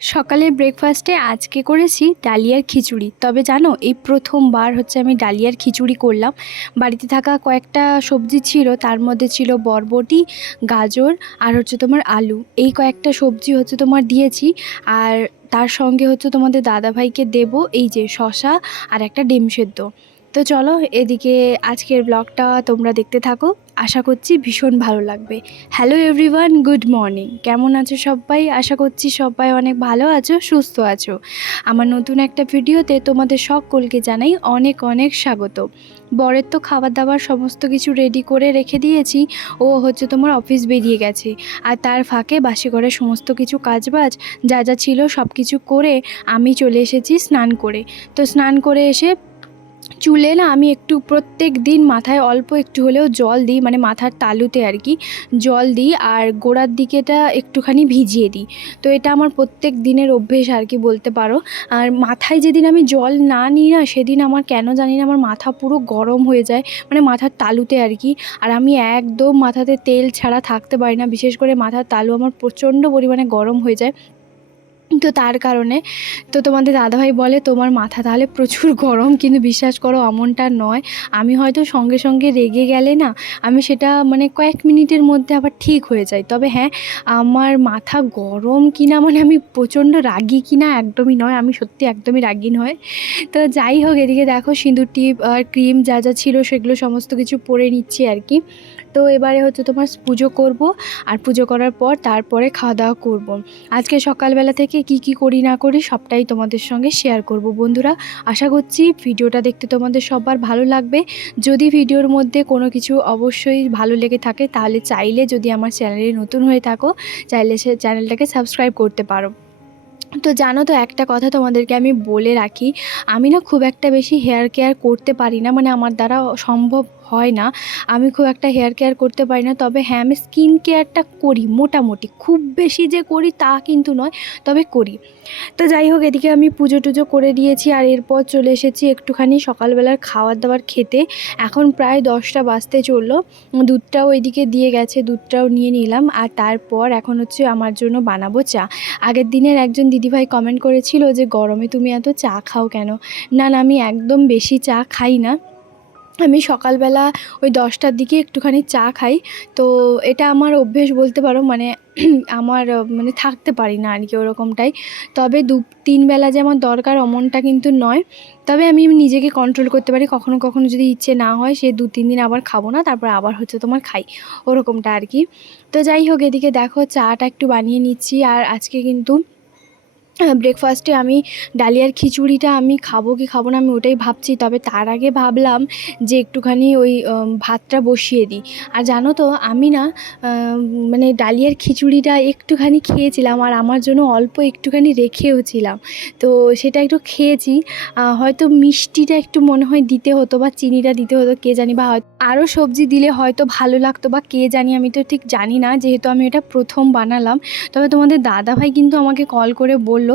সকালে ব্রেকফাস্টে আজকে করেছি ডালিয়ার খিচুড়ি। তবে জানো, এই প্রথমবার আমি ডালিয়ার খিচুড়ি করলাম। বাড়িতে থাকা কয়েকটা সবজি ছিল, তার মধ্যে ছিল বরবটি, গাজর আর তোমার আলু। এই কয়েকটা সবজি তোমার দিয়েছি। আর তার সঙ্গে তোমাদের দাদাভাইকে দেব এই যে শসা আর একটা ডিম সেদ্ধ। তো চলো এদিকে আজকের ব্লগটা তোমরা দেখতে থাকো, আশা করছি ভীষণ ভালো লাগবে। Hello everyone, good morning. কেমন আছো সবাই? আশা করছি সবাই অনেক ভালো আছো, সুস্থ আছো। আমার নতুন একটা ভিডিওতে তোমাদের সকলকে জানাই অনেক অনেক স্বাগত। বরের তো খাবার দাবার সমস্ত কিছু রেডি করে রেখে দিয়েছি। ও তোমার অফিস বেরিয়ে গেছে। আর তার ফাঁকে বাসি ঘরে সমস্ত কিছু কাজবাজ যা যা ছিল সব কিছু করে আমি চলে এসেছি স্নান করে। তো স্নান করে এসে চুলে না আমি একটু প্রত্যেক দিন মাথায় অল্প একটু হলেও জল দিই, মানে মাথার তালুতে আর কি জল দিই, আর গোড়ার দিকেটা একটুখানি ভিজিয়ে দিই। তো এটা আমার প্রত্যেক দিনের অভ্যেস আর কি বলতে পারো। আর মাথায় যেদিন আমি জল না নিই না, সেদিন আমার কেন জানি না আমার মাথা পুরো গরম হয়ে যায়, মানে মাথার তালুতে আর কি। আর আমি একদম মাথাতে তেল ছাড়া থাকতে পারি না, বিশেষ করে মাথার তালু আমার প্রচণ্ড পরিমাণে গরম হয়ে যায়। তো তার কারণে তোমাদের দাদাভাই বলে তোমার মাথা তাহলে প্রচুর গরম, কিন্তু বিশ্বাস করো এমনটা নয়। আমি হয়তো সঙ্গে সঙ্গে রেগে গেলে না আমি সেটা মানে কয়েক মিনিটের মধ্যে আবার ঠিক হয়ে যায়। তবে হ্যাঁ, আমার মাথা গরম কিনা মানে আমি প্রচণ্ড রাগি কিনা একদমই নয়, আমি সত্যি একদমই রাগি নয়। তো যাই হোক, এদিকে দেখো সিঁদুর টিপ আর ক্রিম যা যা ছিল সেগুলো সমস্ত কিছু পরে নিচ্ছি আর কি। তো এবারে তোমার পুজো করব, আর পুজো করার পর তারপরে খাওয়া দাওয়া করব। আজকে সকালবেলা থেকে কি করি না করি সবটাই তোমাদের সঙ্গে শেয়ার করব বন্ধুরা। আশা করছি ভিডিওটা দেখতে তোমাদের সবার ভালো লাগবে। যদি ভিডিওর মধ্যে কোনো কিছু অবশ্যই ভালো লেগে থাকে, তাহলে চাইলে যদি আমার চ্যানেলে নতুন হয়ে থাকো, চাইলে সে চ্যানেলটাকে সাবস্ক্রাইব করতে পারো। তো জানো তো, একটা কথা তোমাদেরকে আমি বলে রাখি, আমি না খুব একটা বেশি হেয়ার কেয়ার করতে পারি না, মানে আমার দ্বারা সম্ভব হয় না। আমি খুব একটা হেয়ার কেয়ার করতে পারি না। তবে হ্যাঁ, আমি স্কিন কেয়ারটা করি মোটামুটি, খুব বেশি যে করি তা কিন্তু নয়, তবে করি। তো যাই হোক, এদিকে আমি পুজো টুজো করে দিয়েছি, আর এরপর চলে এসেছি একটুখানি সকালবেলার খাবার দাবার খেতে। এখন প্রায় 10টা বাজতে চললো। দুধটাও ওইদিকে দিয়ে গেছে, দুধটাও নিয়ে নিলাম। আর তারপর এখন আমার জন্য বানাবো চা। আগের দিনের একজন দিদিভাই কমেন্ট করেছিল যে গরমে তুমি এত চা খাও কেন? না না, আমি একদম বেশি চা খাই না। আমি সকালবেলা ওই 10টার দিকে একটুখানি চা খাই। তো এটা আমার অভ্যেস বলতে পারো, মানে আমার মানে থাকতে পারি না আর কি ওরকমটাই। তবে 2-3 বেলা যে আমার দরকার অমনটা কিন্তু নয়। তবে আমি নিজেকে কন্ট্রোল করতে পারি, কখনো কখনো যদি ইচ্ছে না হয় সে 2-3 দিন আবার খাবো না, তারপর আবার তোমার খাই, ওরকমটা আর কি। তো যাই হোক, এদিকে দেখো চাটা একটু বানিয়ে নিচ্ছি। আর আজকে কিন্তু ব্রেকফাস্টে আমি ডালিয়ার খিচুড়িটা আমি খাবো কি খাবো না আমি ওটাই ভাবছি। তবে তার আগে ভাবলাম যে একটুখানি ওই ভাতটা বসিয়ে দিই। আর জানো তো, আমি না মানে ডালিয়ার খিচুড়িটা একটুখানি খেয়েছিলাম, আর আমার জন্য অল্প একটুখানি রেখেওছিলাম। তো সেটা একটু খেয়েছি। হয়তো মিষ্টিটা একটু মনে হয় দিতে হতো, বা চিনিটা দিতে হতো, কে জানি, বা হয়তো আরও সবজি দিলে হয়তো ভালো লাগতো, বা কে জানি, আমি তো ঠিক জানি না, যেহেতু আমি এটা প্রথম বানালাম। তবে তোমাদের দাদাভাই কিন্তু আমাকে কল করে বলল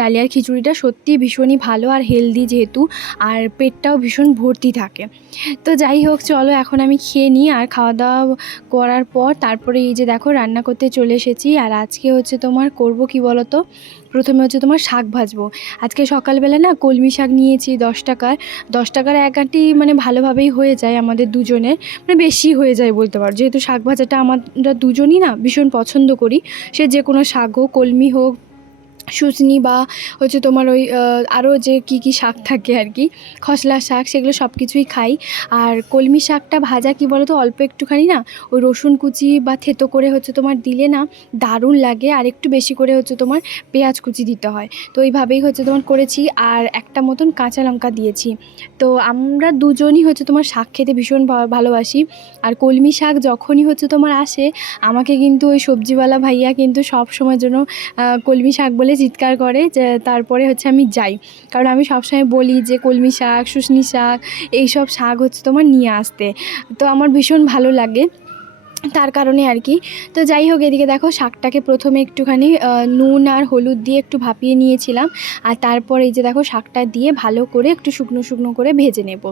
ডালিয়ার খিচুড়িটা সত্যিই ভীষণই ভালো আর হেলদি যেহেতু, আর পেটটাও ভীষণ ভর্তি থাকে। তো যাই হোক, চলো এখন আমি খেয়ে নিই। আর খাওয়া দাওয়া করার পর তারপরে এই যে দেখো রান্না করতে চলে এসেছি। আর আজকে তোমার করব কি বলো তো, প্রথমে তোমার শাক ভাজবো। আজকে সকালবেলা না কলমি শাক নিয়েছি 10 টাকার। 10 টাকার এক আঁটি মানে ভালোভাবেই হয়ে যায় আমাদের দুজনের, মানে বেশি হয়ে যায় বলতে পারো, যেহেতু শাক ভাজাটা আমরা দুজনই না ভীষণ পছন্দ করি। সে যে কোনো শাক হোক, কলমি হোক, শুশনি, বা তোমার ওই আরও যে কী শাক থাকে আর কি, খসলা শাক, সেগুলো সব কিছুই খাই। আর কলমি শাকটা ভাজা কি বলো তো, অল্প একটুখানি না ওই রসুন কুচি বা থেতো করে তোমার দিলে না দারুণ লাগে। আর একটু বেশি করে তোমার পেঁয়াজ কুচি দিতে হয়। তো এইভাবেই তোমার করেছি। আর একটা মতন কাঁচা লঙ্কা দিয়েছি। তো আমরা দুজনই তোমার শাক খেতে ভীষণ ভালোবাসি। আর কলমি শাক যখনই তোমার আসে, আমাকে কিন্তু ওই সবজিওয়ালা ভাইয়া কিন্তু সব সময়ের জন্য কলমি শাক বলে চিৎকার করে, যে তারপরে আমি যাই। কারণ আমি সবসময় বলি যে কলমি শাক, শুশনি শাক, এইসব শাক তোমার নিয়ে আসতে। তো আমার ভীষণ ভালো লাগে। তার কারণে আর কি। তো যাই হোক, এদিকে দেখো শাকটাকে প্রথমে একটুখানি নুন আর হলুদ দিয়ে একটু ভাপিয়ে নিয়েছিলাম। আর তারপর এই যে দেখো শাকটা দিয়ে ভালো করে একটু শুকনো শুকনো করে ভেজে নেব।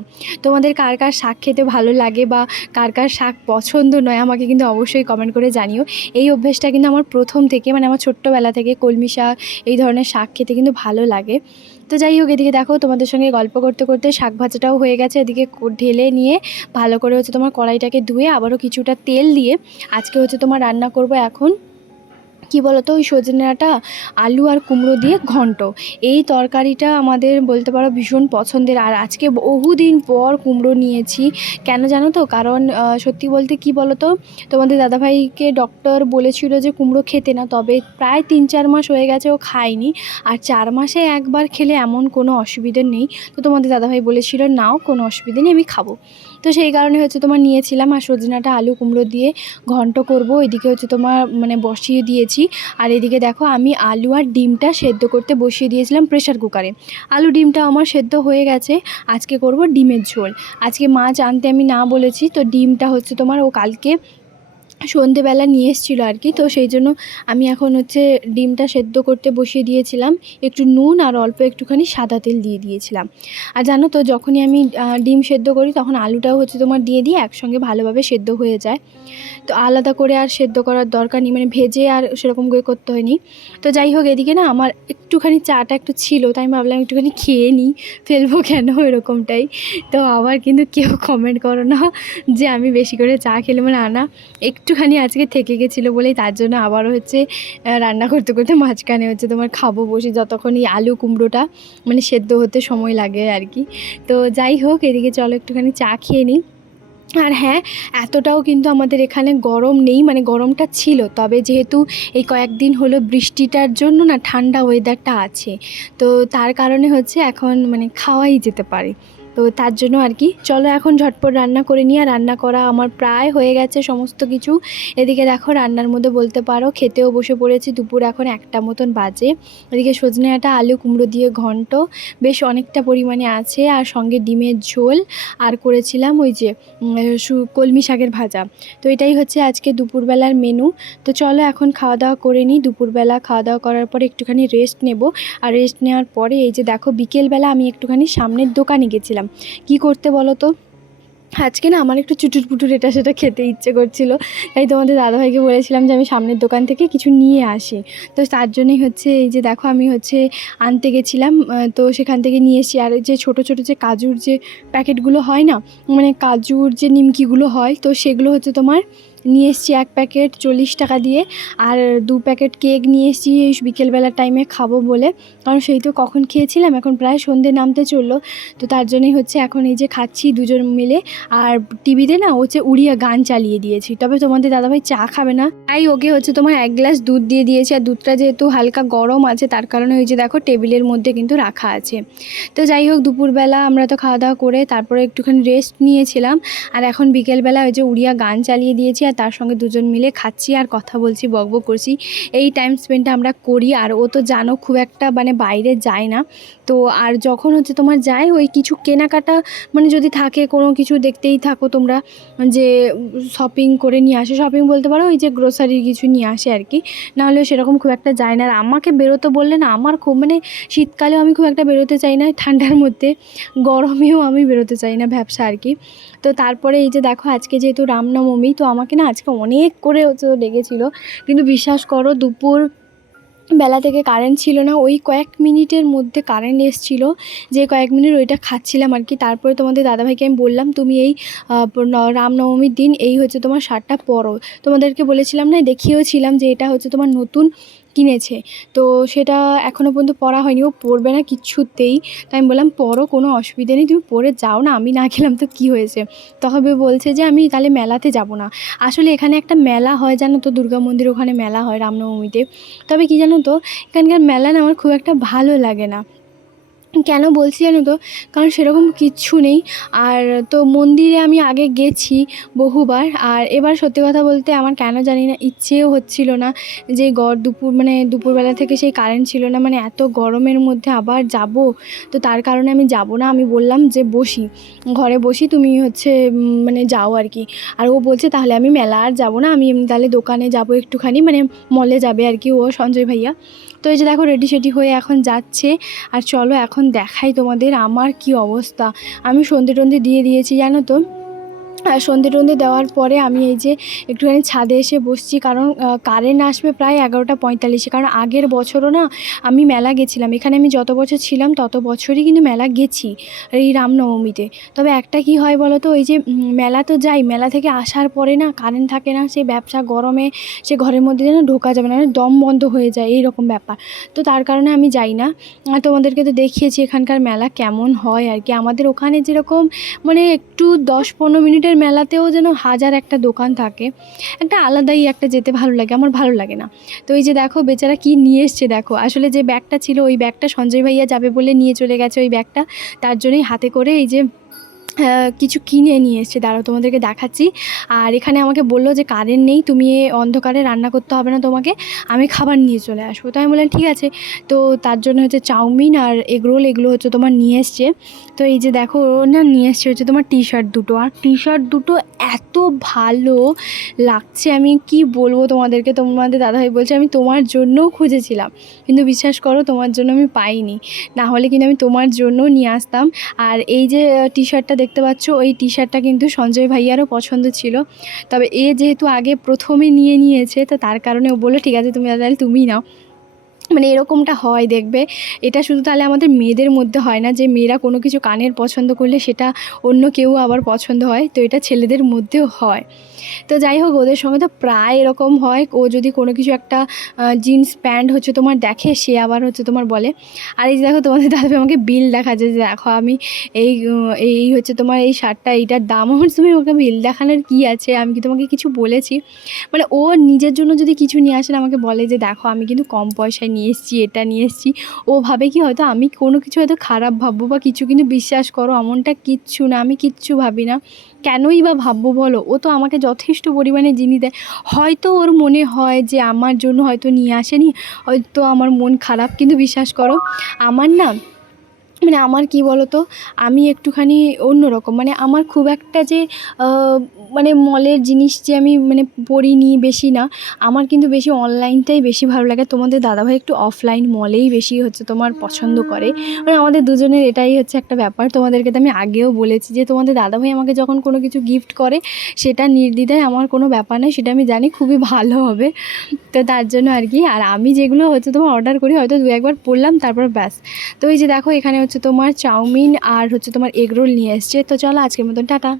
তোমাদের কার কার শাক খেতে ভালো লাগে বা কার কার শাক পছন্দ নয় আমাকে কিন্তু অবশ্যই কমেন্ট করে জানিও। এই অভ্যেসটা কিন্তু আমার প্রথম থেকে, মানে আমার ছোট্টবেলা থেকে কলমি শাক এই ধরনের শাক খেতে কিন্তু ভালো লাগে। তো যাই হোক, এদিকে দেখো তোমাদের সঙ্গে গল্প করতে করতে শাক ভাজাটাও হয়ে গেছে। এদিকে ঢেলে নিয়ে ভালো করে হচ্ছে তোমার কড়াইটাকে ধুয়ে আবারও কিছুটা তেল দিয়ে আজকে হচ্ছে তোমার রান্না করব এখন কি বলতো, ওই সজনে ডাঁটা আলু আর কুমড়ো দিয়ে ঘন্ট। এই তরকারিটা আমাদের বলতে পারো ভীষণ পছন্দের। আর আজকে বহুদিন পর কুমড়ো নিয়েছি। কেন জানো তো? কারণ সত্যি বলতে কি বলতো, তোমাদের দাদাভাইকে ডক্টর বলেছিল যে কুমড়ো খেতে না, তবে প্রায় 3-4 মাস হয়ে গেছে ও খায়নি। আর 4 মাসে একবার খেলে এমন কোনো অসুবিধে নেই। তো তোমাদের দাদাভাই বলেছিল নাও, কোনো অসুবিধে নেই, আমি খাবো। তো সেই কারণে হচ্ছে তোমার নিয়েছিলাম। আর সজনে ডাঁটা আলু কুমড়ো দিয়ে ঘন্ট করব। এদিকে হচ্ছে তোমার মানে বসিয়ে দিয়েছি। আর এদিকে দেখো আমি আলু আর ডিমটা সেদ্ধ করতে বসিয়ে দিয়েছিলাম প্রেসার কুকারে। আলু ডিমটা আমার সেদ্ধ হয়ে গেছে। আজকে করব ডিমের ঝোল। আজকে মাছ আনতে আমি না বলেছি, তো ডিমটা হচ্ছে তোমার ও কালকে সন্ধেবেলা নিয়ে এসেছিলো আর কি। তো সেই জন্য আমি এখন হচ্ছে ডিমটা সেদ্ধ করতে বসিয়ে দিয়েছিলাম। একটু নুন আর অল্প একটুখানি সাদা তেল দিয়ে দিয়েছিলাম। আর জানো তো, যখনই আমি ডিম সেদ্ধ করি তখন আলুটাও হচ্ছে তোমার দিয়ে দিই, একসঙ্গে ভালোভাবে সেদ্ধ হয়ে যায়। তো আলাদা করে আর সেদ্ধ করার দরকার নেই, মানে ভেজে আর সেরকম করে করতে হয়নি। তো যাই হোক, এদিকে না আমার একটুখানি চাটা একটু ছিল, তাই আমি ভাবলাম একটুখানি খেয়ে নিই, ফেলবো কেন এরকমটাই। তো আবার কিন্তু কেউ কমেন্ট করো না যে আমি বেশি করে চা খেলে, মানে আনা একটুখানি আজকে থেকে গেছিলো বলেই তার জন্য আবারও হচ্ছে রান্না করতে করতে মাঝখানে হচ্ছে তোমার খাবো বসে, যতক্ষণ এই আলু কুমড়োটা মানে সেদ্ধ হতে সময় লাগে আর কি। তো যাই হোক, এদিকে চলো একটুখানি চা খেয়ে নিই। আর হ্যাঁ, এতটাও কিন্তু আমাদের এখানে গরম নেই, মানে গরমটা ছিল, তবে যেহেতু এই কয়েকদিন হলো বৃষ্টিটার জন্য না ঠান্ডা ওয়েদারটা আছে। তো তার কারণে হচ্ছে এখন মানে খাওয়াই যেতে পারে। তো তার জন্য আর কি, চলো এখন ঝটপট রান্না করে নিই। আর রান্না করা আমার প্রায় হয়ে গেছে সমস্ত কিছু। এদিকে দেখো রান্নার মধ্যে বলতে পারো খেতেও বসে পড়েছি। দুপুর এখন 1টা মতন বাজে। এদিকে সজনে ডাঁটা আলু কুমড়ো দিয়ে ঘন্ট বেশ অনেকটা পরিমাণে আছে, আর সঙ্গে ডিমের ঝোল, আর করেছিলাম ওই যে কলমি শাকের ভাজা। তো এটাই হচ্ছে আজকে দুপুরবেলার মেনু। তো চলো এখন খাওয়া দাওয়া করে নিই। দুপুরবেলা খাওয়া দাওয়া করার পরে একটুখানি রেস্ট নেব। আর রেস্ট নেওয়ার পরে এই যে দেখো বিকেলবেলা আমি একটুখানি সামনের দোকানে গেছিলাম। কি করতে বলো তো? আজকে না আমার একটু চুটুর পুটুর এটা সেটা খেতে ইচ্ছে করছিল, তাই তোমাদের দাদাভাইকে বলেছিলাম যে আমি সামনের দোকান থেকে কিছু নিয়ে আসি। তো তার জন্যই হচ্ছে এই যে দেখো আমি হচ্ছে আনতে গেছিলাম। তো সেখান থেকে নিয়ে এসেছি। আর যে ছোটো ছোটো যে কাজুর যে প্যাকেটগুলো হয় না, মানে কাজুর যে নিমকিগুলো হয়, তো সেগুলো হচ্ছে তোমার নিয়ে এসেছি 1 প্যাকেট 40 টাকা দিয়ে। আর 2 প্যাকেট কেক নিয়ে এসেছি এই বিকেলবেলার টাইমে খাবো বলে, কারণ সেই তো কখন খেয়েছিলাম, এখন প্রায় সন্ধে নামতে চললো। তো তার জন্যই হচ্ছে এখন এই যে খাচ্ছি দুজন মিলে। আর টিভিতে না হচ্ছে উড়িয়া গান চালিয়ে দিয়েছি, তবে তোমাদের দাদাভাই চা খাবে না, তাই ওকে হচ্ছে তোমার 1 গ্লাস দুধ দিয়ে দিয়েছি। আর দুধটা যেহেতু হালকা গরম আছে তার কারণে ওই যে দেখো টেবিলের মধ্যে কিন্তু রাখা আছে। তো যাই হোক, দুপুরবেলা আমরা তো খাওয়া দাওয়া করে তারপরে একটুখানি রেস্ট নিয়েছিলাম। আর এখন বিকেলবেলা ওই যে উড়িয়া গান চালিয়ে দিয়েছি, আর তার সঙ্গে দুজন মিলে খাচ্ছি আর কথা বলছি, বকবক করছি। এই টাইম স্পেন্ডটা আমরা করি। আর ও তো জানো খুব একটা মানে বাইরে যায় না। তো আর যখন হচ্ছে তোমার যায় ওই কিছু কেনাকাটা, মানে যদি থাকে কোনো কিছু, দেখতেই থাকো তোমরা, যে শপিং করে নিয়ে আসে, শপিং বলতে পারো ওই যে গ্রোসারির কিছু নিয়ে আসে আর কি। নাহলে সেরকম খুব একটা যায় না। আর আমাকে বেরোতে বললে না আমার খুব, মানে শীতকালেও আমি খুব একটা বেরোতে চাই না, ঠান্ডার মধ্যে গরমেও আমি বেরোতে চাই না, ভ্যাপসা আর কি। তো তারপরে এই যে দেখো আজকে যেহেতু রামনবমী, তো আমাকে না আজকে অনেক করে হচ্ছে লেগেছিলো। কিন্তু বিশ্বাস করো দুপুর বেলা থেকে কারেন্ট ছিল না, ওই কয়েক মিনিটের মধ্যে কারেন্ট এসেছিলো। যে কয়েক মিনিট ওইটা খাচ্ছিলাম আর কি। তারপরে তোমাদের দাদাভাইকে আমি বললাম তুমি এই রামনবমীর দিন এই হচ্ছে তোমার শার্টটা পরো। তোমাদেরকে বলেছিলাম না, দেখিয়েওছিলাম যে এটা হচ্ছে তোমার নতুন কিনেছে। তো সেটা এখনও পর্যন্ত পরা হয়নি, ও পরবে না কিচ্ছুতেই। তাই আমি বললাম পরো, কোনো অসুবিধা নেই, তুমি পরে যাও না, আমি না গেলাম তো কী হয়েছে। তবে বলছে যে আমি তাহলে মেলাতে যাব না। আসলে এখানে একটা মেলা হয় জানো তো, দুর্গা মন্দির ওখানে মেলা হয় রামনবমীতে। তবে কি জানো তো, এখানকার মেলা না আমার খুব একটা ভালো লাগে না। কেন বলছি জানো তো, কারণ সেরকম কিচ্ছু নেই। আর তো মন্দিরে আমি আগে গেছি বহুবার, আর এবার সত্যি কথা বলতে আমার কেন জানি না ইচ্ছেও হচ্ছিল না যে দুপুর মানে দুপুরবেলা থেকে সেই কারেন্ট ছিল না, মানে এত গরমের মধ্যে আবার যাব, তো তার কারণে আমি যাব না। আমি বললাম যে বসি, ঘরে বসি, তুমি হচ্ছে মানে যাও আর কি। আর ও বলছে তাহলে আমি মেলা আর যাব না, আমি এমনি তাহলে দোকানে যাব একটুখানি, মানে মলে যাবে আর কি ও, সঞ্জয় ভাইয়া। তো এই যে দেখো রেডি সেডি হয়ে এখন যাচ্ছে। আর চলো এখন দেখাই তোমাদের আমার কি অবস্থা। আমি সন্ধে টন্ধে দিয়ে দিয়েছি জানো তো। আর সন্ধে টন্ধে দেওয়ার পরে আমি এই যে একটুখানি ছাদে এসে বসছি, কারণ কারেন্ট আসবে প্রায় 11:45। কারণ আগের বছরও না আমি মেলা গেছিলাম, এখানে আমি যত বছর ছিলাম তত বছরই কিন্তু মেলা গেছি এই রামনবমীতে। তবে একটা কি হয় বলো তো, ওই যে মেলা তো যাই, মেলা থেকে আসার পরে না কারেন্ট থাকে না, সেই ব্যবসা গরমে সে ঘরের মধ্যে যেন ঢোকা যাবে না, মানে দম বন্ধ হয়ে যায় এইরকম ব্যাপার। তো তার কারণে আমি যাই না। আর তোমাদেরকে তো দেখিয়েছি এখানকার মেলা কেমন হয় আর কি। আমাদের ওখানে যেরকম মানে একটু 10-15 মিনিটের মেলাতেও যেন হাজার একটা দোকান থাকে, একটা আলাদাই একটা যেতে ভালো লাগে, আমার ভালো লাগে না। তো এই যে দেখো বেচারা কি নিয়ে এসছে দেখো, আসলে যে ব্যাগটা ছিল ওই ব্যাগটা সঞ্জয় ভাইয়া যাবে বলে নিয়ে চলে গেছে ওই ব্যাগটা, তার জন্যই হাতে করে এই যে কিছু কিনে নিয়ে এসছে, দাঁড়াও তোমাদেরকে দেখাচ্ছি। আর এখানে আমাকে বললো যে কারেন্ট নেই, তুমি অন্ধকারে রান্না করতে হবে না তোমাকে, আমি খাবার নিয়ে চলে আসবো। তো আমি বললাম ঠিক আছে। তো তার জন্য হচ্ছে চাউমিন আর এগরোল এগুলো হচ্ছে তোমার নিয়ে এসছে। তো এই যে দেখো না নিয়ে এসছে হচ্ছে তোমার টি শার্ট দুটো, আর টি শার্ট দুটো এত ভালো লাগছে আমি কি বলবো তোমাদেরকে। তোমাদের দাদাভাই বলছে আমি তোমার জন্যও খুঁজেছিলাম, কিন্তু বিশ্বাস করো তোমার জন্য আমি পাইনি, না হলে কিন্তু আমি তোমার জন্যও নিয়ে আসতাম। আর এই যে টি শার্টটা দেখতে পাচ্ছ, ওই টি শার্টটা কিন্তু সঞ্জয় ভাইয়ারও পছন্দ ছিল, তবে এ যেহেতু আগে প্রথমে নিয়ে নিয়েছে তো তার কারণে ও বললো ঠিক আছে তুমি তাহলে তুমিই নাও। মানে এরকমটা হয় দেখবে, এটা শুধু তাহলে আমাদের মেয়েদের মধ্যে হয় না যে মেয়েরা কোনো কিছু কানের পছন্দ করলে সেটা অন্য কেউ আবার পছন্দ হয়, তো এটা ছেলেদের মধ্যেও হয়। তো যাই হোক ওদের সঙ্গে তো প্রায় এরকম হয়, ও যদি কোনো কিছু একটা জিন্স প্যান্ট হচ্ছে তোমার দেখে সে আবার হচ্ছে তোমার বলে। আর এই যে দেখো তোমাদের দাদা আমাকে বিল দেখাচ্ছে যে দেখো আমি এই হচ্ছে তোমার এই শার্টটা এইটার দাম, আমার তুমি ওকে বিল দেখানোর কী আছে, আমি কি তোমাকে কিছু বলেছি? মানে ও নিজের জন্য যদি কিছু নিয়ে আসেন আমাকে বলে যে দেখো আমি কিন্তু কম পয়সায় নিয়ে এসেছি, এটা নিয়ে এসেছি, ও ভাবে কি হয়তো আমি কোনো কিছু হয়তো খারাপ ভাববো বা কিছু, কিন্তু বিশ্বাস করো এমনটা কিচ্ছু না, আমি কিচ্ছু ভাবি না। কেনই বা ভাববো বলো, ও তো আমাকে যথেষ্ট পরিমাণে জিনিস দেয়। হয়তো ওর মনে হয় যে আমার জন্য হয়তো নিয়ে আসেনি, হয়তো আমার মন খারাপ, কিন্তু বিশ্বাস করো আমার না মানে আমার কি বলো তো, আমি একটুখানি অন্যরকম, মানে আমার খুব একটা যে মানে মলের জিনিস যে আমি মানে পড়িনি বেশি না, আমার কিন্তু বেশি অনলাইনটাই বেশি ভালো লাগে। তোমাদের দাদাভাই একটু অফলাইন মলেই বেশি হচ্ছে তোমার পছন্দ করে, মানে আমাদের দুজনের এটাই হচ্ছে একটা ব্যাপার। তোমাদেরকে তো আমি আগেও বলেছি যে তোমাদের দাদাভাই আমাকে যখন কোনো কিছু গিফট করে সেটা নির্দ্বিধায় আমার কোনো ব্যাপার নয়, সেটা আমি জানি খুবই ভালো হবে। তো তার জন্য আর কি, আর আমি যেগুলো হচ্ছে তোমার অর্ডার করি হয়তো দু একবার পড়লাম তারপর ব্যাস। তো এই যে দেখো এখানে হচ্ছে তোমার চাউমিন আর হচ্ছে তোমার এগরোল নিয়ে এসছে। তো চলো আজকের মতন টাটা।